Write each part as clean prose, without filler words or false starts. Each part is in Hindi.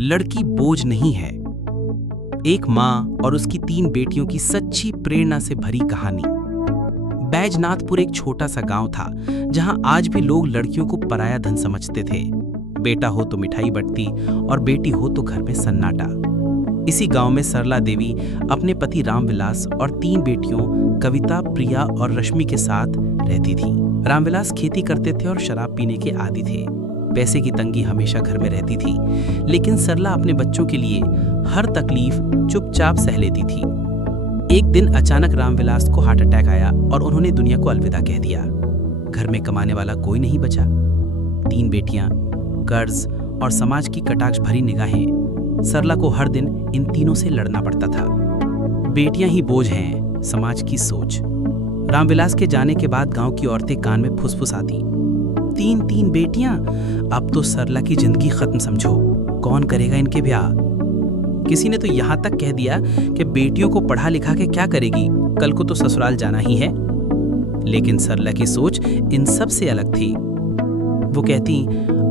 लड़की बोझ नहीं है। एक माँ और उसकी 3 बेटियों की सच्ची प्रेरणा से भरी कहानी। बैजनाथपुर एक छोटा सा गांव था जहां आज भी लोग लड़कियों को पराया धन समझते थे। बेटा हो तो मिठाई बंटती और बेटी हो तो घर में सन्नाटा। इसी गांव में सरला देवी अपने पति रामविलास और 3 बेटियों कविता, प्रिया और रश्मि के साथ रहती थी। रामविलास खेती करते थे और शराब पीने के आदी थे। पैसे की तंगी हमेशा घर में रहती थी, लेकिन सरला अपने बच्चों के लिए हर तकलीफ चुपचाप सह लेती थी। एक दिन अचानक रामविलास को हार्ट अटैक आया और उन्होंने दुनिया को अलविदा कह दिया। घर में कमाने वाला कोई नहीं बचा। 3 बेटियां, कर्ज और समाज की कटाक्ष भरी निगाहें। सरला को हर दिन इन तीनों से लड़ना पड़ता था। बेटियां ही बोझ हैं, समाज की सोच। रामविलास के जाने के बाद गांव की औरतें कान में फुसफुसाती, 3 बेटियां, अब तो सरला की जिंदगी खत्म समझो, कौन करेगा इनके ब्याह। किसी ने तो यहां तक कह दिया कि बेटियों को पढ़ा लिखा के क्या करेगी, कल को तो ससुराल जाना ही है। लेकिन सरला की सोच इन सब से अलग थी। वो कहती,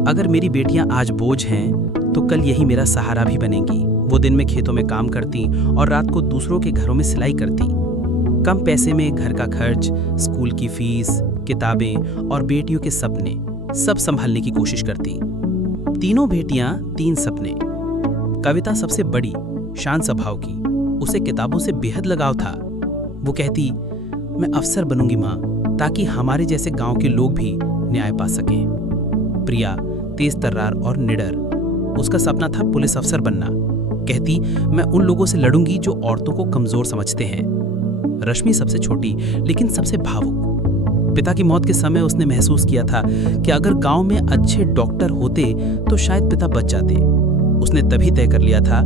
अगर मेरी बेटियां आज बोझ हैं तो कल यही मेरा सहारा भी बनेंगी। वो दिन में खेतों में काम करती और रात को दूसरों के घरों में सिलाई करती। कम पैसे में घर का खर्च, स्कूल की फीस, किताबें और बेटियों के सपने सब संभालने की कोशिश करती। तीनों बेटियां 3 सपने। कविता सबसे बड़ी, शांत स्वभाव की, उसे किताबों से बेहद लगाव था। वो कहती, मैं अफसर बनूंगी माँ, ताकि हमारे जैसे गांव के लोग भी न्याय पा सकें। प्रिया तेज तर्रार और निडर, उसका सपना था पुलिस अफसर बनना। कहती, मैं उन लोगों से लड़ूंगी जो औरतों को कमजोर समझते हैं। रश्मि सबसे छोटी लेकिन सबसे भावुक। पिता की मौत के समय उसने महसूस किया था कि अगर गांव में अच्छे डॉक्टर होते तो शायद पिता बच जाते। उसने तभी तय कर लिया था,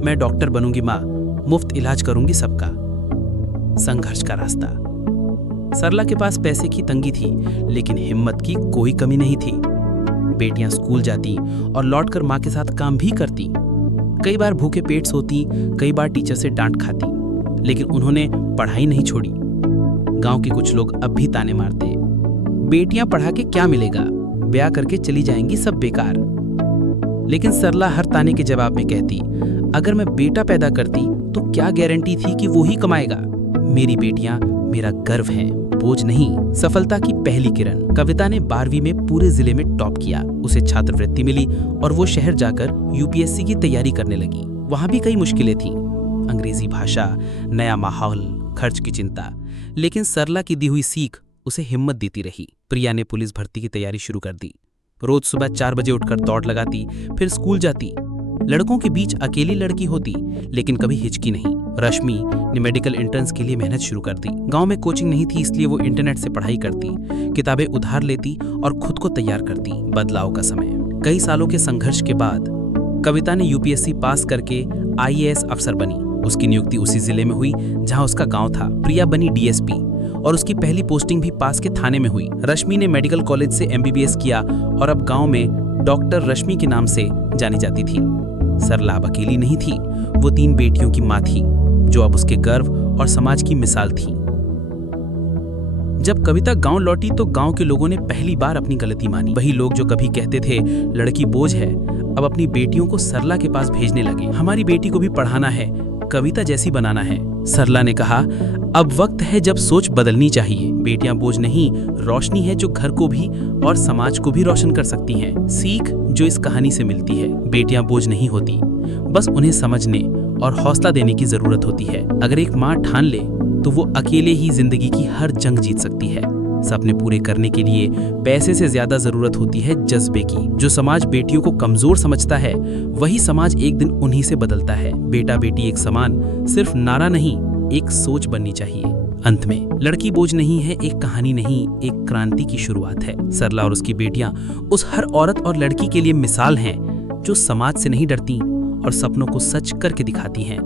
मैं डॉक्टर बनूंगी माँ, मुफ्त इलाज करूंगी सबका। संघर्ष का रास्ता। सरला के पास पैसे की तंगी थी, लेकिन हिम्मत की कोई कमी नहीं थी। बेटियां स्कूल जाती और लौटकर माँ के साथ काम भी करती। कई बार भूखे पेट सोती, कई बार टीचर से डांट खाती, लेकिन उन्होंने पढ़ाई नहीं छोड़ी। गांव के कुछ लोग अब भी ताने मारते, बेटियां पढ़ा के क्या मिलेगा, ब्याह करके चली जाएंगी सब बेकार। लेकिन सरला हर ताने के जवाब में कहती, अगर मैं बेटा पैदा करती तो क्या गारंटी थी कि वो ही कमाएगा। मेरी बेटियां मेरा गर्व हैं, बोझ नहीं। सफलता की पहली किरण। कविता ने 12वीं में पूरे जिले में टॉप किया। उसे छात्रवृत्ति मिली और वो शहर जाकर यूपीएससी की तैयारी करने लगी। वहां भी कई मुश्किलें थीं, अंग्रेजी भाषा, नया माहौल, खर्च की चिंता, लेकिन सरला की दी हुई सीख उसे हिम्मत देती रही। प्रिया ने पुलिस भर्ती की तैयारी शुरू कर दी। रोज सुबह 4 बजे उठकर दौड़ लगाती, फिर स्कूल जाती। लड़कों के बीच अकेली लड़की होती, लेकिन कभी हिचकी नहीं। रश्मि ने मेडिकल एंट्रेंस के लिए मेहनत शुरू कर दी। गांव में कोचिंग नहीं थी, इसलिए वो इंटरनेट से पढ़ाई करती, किताबें उधार लेती और खुद को तैयार करती। बदलाव का समय। कई सालों के संघर्ष के बाद कविता ने यूपीएससी पास करके आईएएस अफसर बनी। उसकी नियुक्ति उसी जिले में हुई जहां उसका गांव था। प्रिया बनी डीएसपी और उसकी पहली पोस्टिंग भी पास के थाने में हुई। रश्मि ने मेडिकल कॉलेज से एमबीबीएस किया और अब गांव में डॉक्टर रश्मि के नाम से जानी जाती थी। सरला अब अकेली नहीं थी, वो 3 बेटियों की मां थी, जो अब उसके गर्व और समाज की मिसाल थी। जब कविता गांव लौटी तो गांव के लोगों ने पहली बार अपनी गलती मानी। वही लोग जो कभी कहते थे लड़की बोझ है, अब अपनी बेटियों को सरला के पास भेजने लगे। हमारी बेटी को भी पढ़ाना है, कविता जैसी बनाना है। सरला ने कहा, अब वक्त है जब सोच बदलनी चाहिए। बेटियां बोझ नहीं, रोशनी है जो घर को भी और समाज को भी रोशन कर सकती हैं। सीख जो इस कहानी से मिलती है, बेटियां बोझ नहीं होती, बस उन्हें समझने और हौसला देने की जरूरत होती है। अगर एक माँ ठान ले तो वो अकेले ही जिंदगी की हर जंग जीत सकती है। सपने पूरे करने के लिए पैसे से ज्यादा जरूरत होती है जज्बे की। जो समाज बेटियों को कमजोर समझता है, वही समाज एक दिन उन्हीं से बदलता है। बेटा बेटी एक समान सिर्फ नारा नहीं, एक सोच बननी चाहिए। अंत में, लड़की बोझ नहीं है एक कहानी नहीं, एक क्रांति की शुरुआत है। सरला और उसकी बेटियां उस हर औरत और लड़की के लिए मिसाल हैं जो समाज से नहीं डरती और सपनों को सच करके दिखाती हैं।